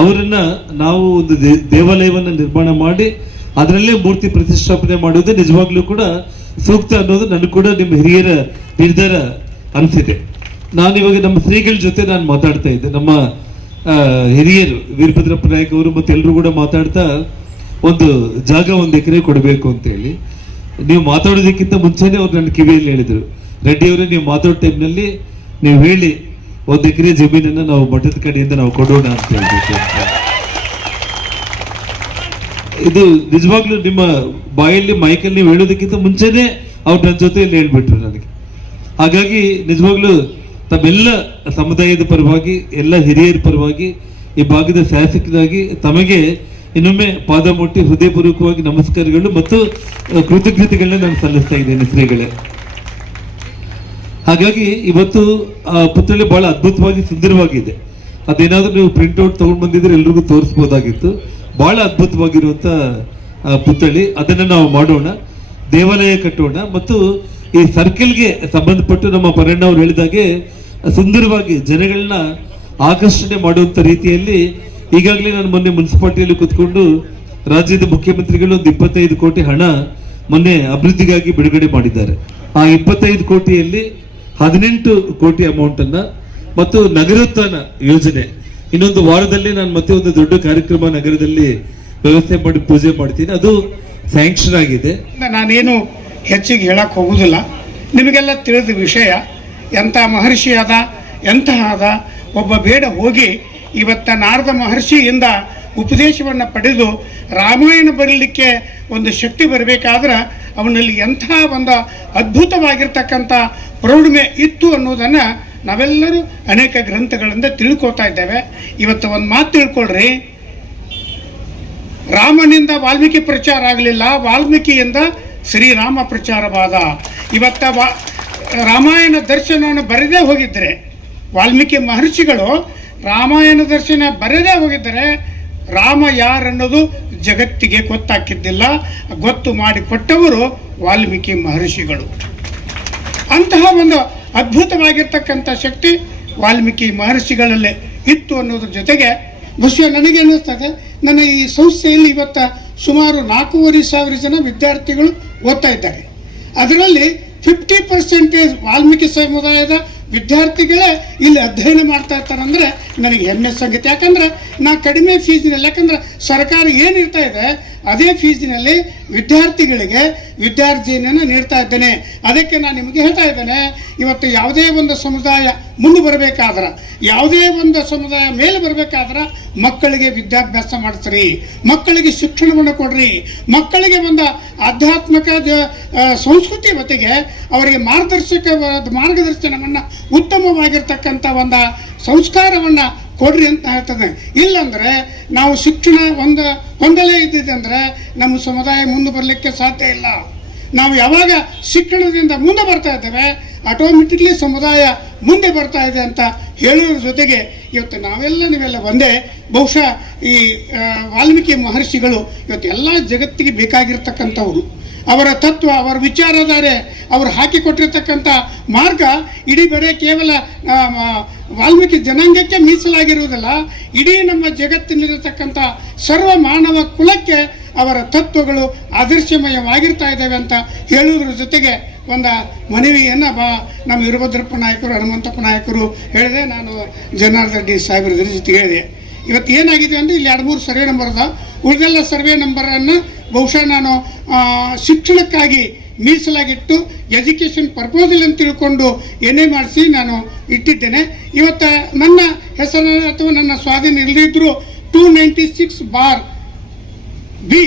ಅವರನ್ನ ನಾವು ಒಂದು ದೇವಾಲಯವನ್ನು ನಿರ್ಮಾಣ ಮಾಡಿ ಅದರಲ್ಲೇ ಮೂರ್ತಿ ಪ್ರತಿಷ್ಠಾಪನೆ ಮಾಡುವುದು ನಿಜವಾಗ್ಲೂ ಕೂಡ ಸೂಕ್ತ ಅನ್ನೋದು ನನಗೆ ಕೂಡ ನಿಮ್ಮ ಹಿರಿಯರ ನಿರ್ಧಾರ ಅನಿಸಿದೆ. ನಾನು ಇವಾಗ ನಮ್ಮ ಶ್ರೀಗಳ ಜೊತೆ ನಾನು ಮಾತಾಡ್ತಾ ಇದ್ದೆ. ನಮ್ಮ ಹಿರಿಯರು ವೀರಭದ್ರಪ್ಪ ನಾಯಕ್ ಅವರು ಮತ್ತೆ ಎಲ್ಲರೂ ಕೂಡ ಮಾತಾಡ್ತಾ ಒಂದು ಜಾಗ, ಒಂದು ಎಕರೆ ಕೊಡಬೇಕು ಅಂತ ಹೇಳಿ ನೀವು ಮಾತಾಡೋದಕ್ಕಿಂತ ಮುಂಚೆನೆ ಅವ್ರು ನನ್ನ ಕಿವಿಯಲ್ಲಿ ಹೇಳಿದ್ರು. ರೆಡ್ಡಿ ಅವರೇ, ನೀವು ಮಾತಾಡೋ ಟೈಮ್ನಲ್ಲಿ ನೀವು ಹೇಳಿ, ಒಂದು ಎಕರೆ ಜಮೀನನ್ನ ನಾವು ಮಠದ ಕಡೆಯಿಂದ ನಾವು ಕೊಡೋಣ ಅಂತ ಹೇಳ್ಬೇಕು ಇದು ನಿಜವಾಗ್ಲೂ ನಿಮ್ಮ ಬಾಯಲ್ಲಿ ಮೈಕಲ್ಲಿ ನೀವು ಹೇಳೋದಕ್ಕಿಂತ ಮುಂಚೆನೆ ಅವ್ರು ನನ್ನ ಜೊತೆಯಲ್ಲಿ ಹೇಳ್ಬಿಟ್ರು ನನಗೆ. ಹಾಗಾಗಿ ನಿಜವಾಗ್ಲೂ ತಮ್ಮೆಲ್ಲ ಸಮುದಾಯದ ಪರವಾಗಿ, ಎಲ್ಲ ಹಿರಿಯರ ಪರವಾಗಿ, ಈ ಭಾಗದ ಶಾಸಕರಾಗಿ ತಮಗೆ ಇನ್ನೊಮ್ಮೆ ಪಾದ ಮುಟ್ಟಿ ಹೃದಯಪೂರ್ವಕವಾಗಿ ನಮಸ್ಕಾರಗಳು ಮತ್ತು ಕೃತಜ್ಞತೆಗಳನ್ನ ನಾನು ಸಲ್ಲಿಸ್ತಾ ಇದ್ದೇನೆ ಶ್ರೀಗಳೇ ಹಾಗಾಗಿ ಇವತ್ತು, ಆ ಪುತ್ಥಳಿ ಬಹಳ ಅದ್ಭುತವಾಗಿ ಸುಂದರವಾಗಿದೆ. ಅದೇನಾದ್ರೂ ನೀವು ಪ್ರಿಂಟ್ ಔಟ್ ತಗೊಂಡ್ ಬಂದಿದ್ರೆ ಎಲ್ರಿಗೂ ತೋರಿಸ್ಬೋದಾಗಿತ್ತು. ಬಹಳ ಅದ್ಭುತವಾಗಿರುವಂತ ಪುತ್ಥಳಿ. ಅದನ್ನ ನಾವು ಮಾಡೋಣ. ದೇವಾಲಯ ಕಟ್ಟೋಣ. ಮತ್ತು ಈ ಸರ್ಕಲ್ಗೆ ಸಂಬಂಧಪಟ್ಟು ನಮ್ಮ ಪರಣ್ಣ ಅವರು ಹೇಳಿದಾಗೆ, ಸುಂದರವಾಗಿ ಜನಗಳನ್ನ ಆಕರ್ಷಣೆ ಮಾಡುವಂತ ರೀತಿಯಲ್ಲಿ ಈಗಾಗಲೇ ನಾನು ಮೊನ್ನೆ ಮುನ್ಸಿಪಾಲ್ಟಿಯಲ್ಲಿ ಕೂತ್ಕೊಂಡು ರಾಜ್ಯದ ಮುಖ್ಯಮಂತ್ರಿಗಳು ಒಂದು ಇಪ್ಪತ್ತೈದು ಕೋಟಿ ಹಣ ಮೊನ್ನೆ ಅಭಿವೃದ್ಧಿಗಾಗಿ ಬಿಡುಗಡೆ ಮಾಡಿದ್ದಾರೆ. ಆ ಇಪ್ಪತ್ತೈದು ಕೋಟಿಯಲ್ಲಿ ಹದಿನೆಂಟು ಕೋಟಿ ಅಮೌಂಟ್ ಅನ್ನ ಮತ್ತು ನಗರೋತ್ಥಾನ ಯೋಜನೆ. ಇನ್ನೊಂದು ವಾರದಲ್ಲಿ ನಾನು ಮತ್ತೆ ಒಂದು ದೊಡ್ಡ ಕಾರ್ಯಕ್ರಮ ನಗರದಲ್ಲಿ ವ್ಯವಸ್ಥೆ ಮಾಡಿ ಪೂಜೆ ಮಾಡ್ತೀನಿ. ಅದು ಸ್ಯಾಂಕ್ಷನ್ ಆಗಿದೆ. ನಾನೇನು ಹೆಚ್ಚಿಗೆ ಹೇಳಕ್ಕೆ ಹೋಗುದಿಲ್ಲ. ನಿಮಗೆಲ್ಲ ತಿಳಿದ ವಿಷಯ, ಎಂಥ ಮಹರ್ಷಿ ಅದ ಎಂಥ ಅದ ಒಬ್ಬ ಬೇಡ ಹೋಗಿ ಇವತ್ತ ನಾರದ ಮಹರ್ಷಿಯಿಂದ ಉಪದೇಶವನ್ನು ಪಡೆದು ರಾಮಾಯಣ ಬರಲಿಕ್ಕೆ ಒಂದು ಶಕ್ತಿ ಬರಬೇಕಾದ್ರೆ ಅವನಲ್ಲಿ ಎಂಥ ಒಂದು ಅದ್ಭುತವಾಗಿರ್ತಕ್ಕಂಥ ಪ್ರೌಢಮೆ ಇತ್ತು ಅನ್ನೋದನ್ನು ನಾವೆಲ್ಲರೂ ಅನೇಕ ಗ್ರಂಥಗಳಿಂದ ತಿಳ್ಕೊತಾ ಇದ್ದೇವೆ. ಇವತ್ತು ಒಂದು ಮಾತು ತಿಳ್ಕೊಳ್ರಿ. ರಾಮನಿಂದ ವಾಲ್ಮೀಕಿ ಪ್ರಚಾರ ಆಗಲಿಲ್ಲ. ವಾಲ್ಮೀಕಿಯಿಂದ ಶ್ರೀರಾಮ ಪ್ರಚಾರವಾದ. ಇವತ್ತ ವಾ ರಾಮಾಯಣ ದರ್ಶನವನ್ನು ಬರೆದೇ ಹೋಗಿದ್ದರೆ ವಾಲ್ಮೀಕಿ ಮಹರ್ಷಿಗಳು ರಾಮಾಯಣ ದರ್ಶನ ಬರೆದೇ ಹೋಗಿದ್ದರೆ ರಾಮ ಯಾರನ್ನೋದು ಜಗತ್ತಿಗೆ ಗೊತ್ತಾಕಿದ್ದಿಲ್ಲ, ಗೊತ್ತು ಮಾಡಿಕೊಟ್ಟವರು ವಾಲ್ಮೀಕಿ ಮಹರ್ಷಿಗಳು. ಅಂತಹ ಒಂದು ಅದ್ಭುತವಾಗಿರ್ತಕ್ಕಂಥ ಶಕ್ತಿ ವಾಲ್ಮೀಕಿ ಮಹರ್ಷಿಗಳಲ್ಲೇ ಇತ್ತು ಅನ್ನೋದ್ರ ಜೊತೆಗೆ ಬಹುಶಃ ನನಗೆ ಅನ್ನಿಸ್ತದೆ. ನನ್ನ ಈ ಸಂಸ್ಥೆಯಲ್ಲಿ ಇವತ್ತು ಸುಮಾರು ನಾಲ್ಕೂವರೆ ಸಾವಿರ ಜನ ವಿದ್ಯಾರ್ಥಿಗಳು ಓದ್ತಾ ಇದ್ದಾರೆ. ಅದರಲ್ಲಿ ಫಿಫ್ಟಿ ಪರ್ಸೆಂಟೇಜ್ ವಾಲ್ಮೀಕಿ ಸಮುದಾಯದ ವಿದ್ಯಾರ್ಥಿಗಳೇ ಇಲ್ಲಿ ಅಧ್ಯಯನ ಮಾಡ್ತಾ ಇರ್ತಾರೆ ಅಂದರೆ ನನಗೆ ಹೆಮ್ಮೆ ಸಂಗತಿ. ಯಾಕಂದ್ರೆ ನಾ ಕಡಿಮೆ ಫೀಸಿನಲ್ಲಿ ಯಾಕಂದ್ರೆ ಸರ್ಕಾರ ಏನಿರ್ತಾ ಇದೆ ಅದೇ ಫೀಸಿನಲ್ಲಿ ವಿದ್ಯಾರ್ಥಿಗಳಿಗೆ ವಿದ್ಯಾರ್ಥಿನಿಯನ್ನು ನೀಡ್ತಾ ಇದ್ದೇನೆ. ಅದಕ್ಕೆ ನಾನು ನಿಮಗೆ ಹೇಳ್ತಾ ಇದ್ದೇನೆ, ಇವತ್ತು ಯಾವುದೇ ಒಂದು ಸಮುದಾಯ ಮುಂದೆ ಬರಬೇಕಾದ್ರೆ, ಯಾವುದೇ ಒಂದು ಸಮುದಾಯ ಮೇಲೆ ಬರಬೇಕಾದ್ರೆ ಮಕ್ಕಳಿಗೆ ವಿದ್ಯಾಭ್ಯಾಸ ಮಾಡಿಸ್ರಿ, ಮಕ್ಕಳಿಗೆ ಶಿಕ್ಷಣವನ್ನು ಕೊಡ್ರಿ, ಮಕ್ಕಳಿಗೆ ಒಂದು ಆಧ್ಯಾತ್ಮಿಕ ಸಂಸ್ಕೃತಿ ಜೊತೆಗೆ ಅವರಿಗೆ ಮಾರ್ಗದರ್ಶಕ, ಮಾರ್ಗದರ್ಶನವನ್ನು ಉತ್ತಮವಾಗಿರ್ತಕ್ಕಂಥ ಒಂದು ಸಂಸ್ಕಾರವನ್ನು ಕೊಡ್ರಿ ಅಂತ ಹೇಳ್ತದೆ. ಇಲ್ಲಂದ್ರೆ ನಾವು ಶಿಕ್ಷಣ ಒಂದು ಹೊಂದಲೇ ಇದ್ದಿದೆ ಅಂದರೆ ನಮ್ಮ ಸಮುದಾಯ ಮುಂದೆ ಬರಲಿಕ್ಕೆ ಸಾಧ್ಯ ಇಲ್ಲ. ನಾವು ಯಾವಾಗ ಶಿಕ್ಷಣದಿಂದ ಮುಂದೆ ಬರ್ತಾ ಇದ್ದೇವೆ ಆಟೋಮೆಟಿಕ್ಲಿ ಸಮುದಾಯ ಮುಂದೆ ಬರ್ತಾ ಇದೆ ಅಂತ ಹೇಳೋದ್ರ ಜೊತೆಗೆ ಇವತ್ತು ನಾವೆಲ್ಲ, ನೀವೆಲ್ಲ ಒಂದೇ. ಬಹುಶಃ ಈ ವಾಲ್ಮೀಕಿ ಮಹರ್ಷಿಗಳು ಇವತ್ತು ಎಲ್ಲ ಜಗತ್ತಿಗೆ ಬೇಕಾಗಿರ್ತಕ್ಕಂಥವ್ರು. ಅವರ ತತ್ವ, ಅವರ ವಿಚಾರಧಾರೆ, ಅವರು ಹಾಕಿಕೊಟ್ಟಿರ್ತಕ್ಕಂಥ ಮಾರ್ಗ ಇಡೀ ಬರೀ ಕೇವಲ ವಾಲ್ಮೀಕಿ ಜನಾಂಗಕ್ಕೆ ಮೀಸಲಾಗಿರುವುದಿಲ್ಲ, ಇಡೀ ನಮ್ಮ ಜಗತ್ತಿನಲ್ಲಿರತಕ್ಕಂಥ ಸರ್ವ ಮಾನವ ಕುಲಕ್ಕೆ ಅವರ ತತ್ವಗಳು ಆದರ್ಶಮಯವಾಗಿರ್ತಾ ಇದ್ದಾವೆ ಅಂತ ಹೇಳುವುದ್ರ ಜೊತೆಗೆ ಒಂದು ಮನವಿಯನ್ನು ಬಾ, ನಮ್ಮ ವೀರಭದ್ರಪ್ಪ ನಾಯಕರು, ಹನುಮಂತಪ್ಪ ನಾಯಕರು ಹೇಳಿದೆ. ನಾನು ಜನಾರ್ದನ್ ರೆಡ್ಡಿ ಸಾಹೇಬ್ರ ಜೊತೆ ಹೇಳಿದೆ. ಇವತ್ತು ಏನಾಗಿದೆ ಅಂದರೆ ಇಲ್ಲಿ ಎರಡು ಮೂರು ಸರ್ವೆ ನಂಬರ್ ಅದ ಉಳಿದೆಲ್ಲ ಸರ್ವೆ ನಂಬರನ್ನು ಬಹುಶಃ ನಾನು ಶಿಕ್ಷಣಕ್ಕಾಗಿ ಮೀಸಲಾಗಿಟ್ಟು ಎಜುಕೇಷನ್ ಪರ್ಪೋಸಲ್ ಅಂತ ತಿಳ್ಕೊಂಡು ಏನೇ ಮಾಡಿಸಿ ನಾನು ಇಟ್ಟಿದ್ದೇನೆ. ಇವತ್ತು ನನ್ನ ಹೆಸರು ಅಥವಾ ನನ್ನ ಸ್ವಾಧೀನ ಇಲ್ಲದಿದ್ದರೂ two ninety six bar B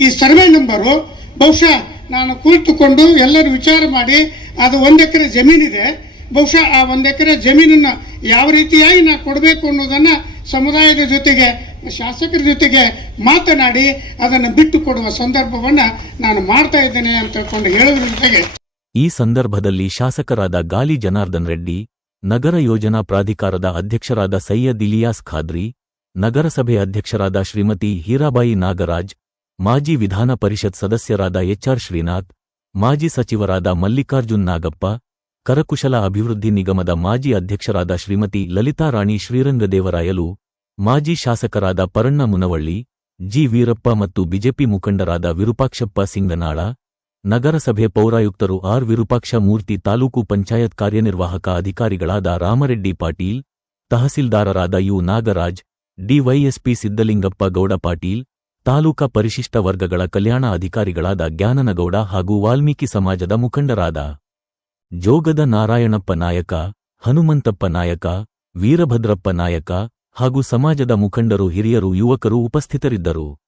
ಈ ಸರ್ವೆ ನಂಬರು ಬಹುಶಃ ನಾನು ಕುಳಿತುಕೊಂಡು ಎಲ್ಲರೂ ವಿಚಾರ ಮಾಡಿ ಅದು ಒಂದು ಎಕರೆ ಜಮೀನಿದೆ ಬಹುಶಃ ಆ ಒಂದು ಎಕರೆ ಜಮೀನನ್ನು ಯಾವ ರೀತಿಯಾಗಿ ನಾನು ಕೊಡಬೇಕು ಅನ್ನೋದನ್ನು ಸಮುದಾಯದ ಜೊತೆಗೆ ಶಾಸಕರ ಜೊತೆಗೆ ಮಾತನಾಡಿ ಅದನ್ನು ಬಿಟ್ಟು ಕೊಡುವ ಸಂದರ್ಭವನ್ನು ನಾನು ಮಾಡ್ತಾ ಇದ್ದೇನೆ ಅಂತ ತಿಳ್ಕೊಂಡು ಹೇಳೋದ್ರ ಜೊತೆಗೆ ಈ ಸಂದರ್ಭದಲ್ಲಿ ಶಾಸಕರಾದ ಗಾಲಿ ಜನಾರ್ದನ್ ರೆಡ್ಡಿ, ನಗರ ಯೋಜನಾ ಪ್ರಾಧಿಕಾರದ ಅಧ್ಯಕ್ಷರಾದ ಸೈಯದ್ ಇಲಿಯಾಸ್ ಖಾದ್ರಿ, ನಗರಸಭೆ ಅಧ್ಯಕ್ಷರಾದ ಶ್ರೀಮತಿ ಹೀರಾಬಾಯಿ ನಾಗರಾಜ್, ಮಾಜಿ ವಿಧಾನ ಪರಿಷತ್ ಸದಸ್ಯರಾದ ಎಚ್ಆರ್ ಶ್ರೀನಾಥ್, ಮಾಜಿ ಸಚಿವರಾದ ಮಲ್ಲಿಕಾರ್ಜುನ್ ನಾಗಪ್ಪ, ಕರಕುಶಲ ಅಭಿವೃದ್ಧಿ ನಿಗಮದ ಮಾಜಿ ಅಧ್ಯಕ್ಷರಾದ ಶ್ರೀಮತಿ ಲಲಿತಾರಾಣಿ ಶ್ರೀರಂಗದೇವರಾಯಲು ಮಾಜಿ ಶಾಸಕರಾದ ಪರಣ್ಣ ಮುನವಳ್ಳಿ, ಜಿ. ವೀರಪ್ಪ ಮತ್ತು ಬಿಜೆಪಿ ಮುಖಂಡರಾದ ವಿರೂಪಾಕ್ಷಪ್ಪ ಸಿಂಗನಾಳ, ನಗರಸಭೆ ಪೌರಾಯುಕ್ತರು ಆರ್. ವಿರೂಪಾಕ್ಷ ಮೂರ್ತಿ ತಾಲೂಕು ಪಂಚಾಯತ್ ಕಾರ್ಯನಿರ್ವಾಹಕ ಅಧಿಕಾರಿಗಳಾದ ರಾಮರೆಡ್ಡಿ ಪಾಟೀಲ್, ತಹಸೀಲ್ದಾರರಾದ ಯು. ನಾಗರಾಜ್ ಡಿವೈಎಸ್ಪಿ ಸಿದ್ದಲಿಂಗಪ್ಪ ಗೌಡ ಪಾಟೀಲ್, ತಾಲೂಕಾ ಪರಿಶಿಷ್ಟ ವರ್ಗಗಳ ಕಲ್ಯಾಣ ಅಧಿಕಾರಿಗಳಾದ ಜ್ಞಾನನಗೌಡ ಹಾಗೂ ವಾಲ್ಮೀಕಿ ಸಮಾಜದ ಮುಖಂಡರಾದ ಜೋಗದ ನಾರಾಯಣಪ್ಪ ನಾಯಕ, ಹನುಮಂತಪ್ಪ ನಾಯಕ, ವೀರಭದ್ರಪ್ಪ ನಾಯಕ ಹಾಗೂ ಸಮಾಜದ ಮುಖಂಡರು ಹಿರಿಯರು ಯುವಕರು ಉಪಸ್ಥಿತರಿದ್ದರು.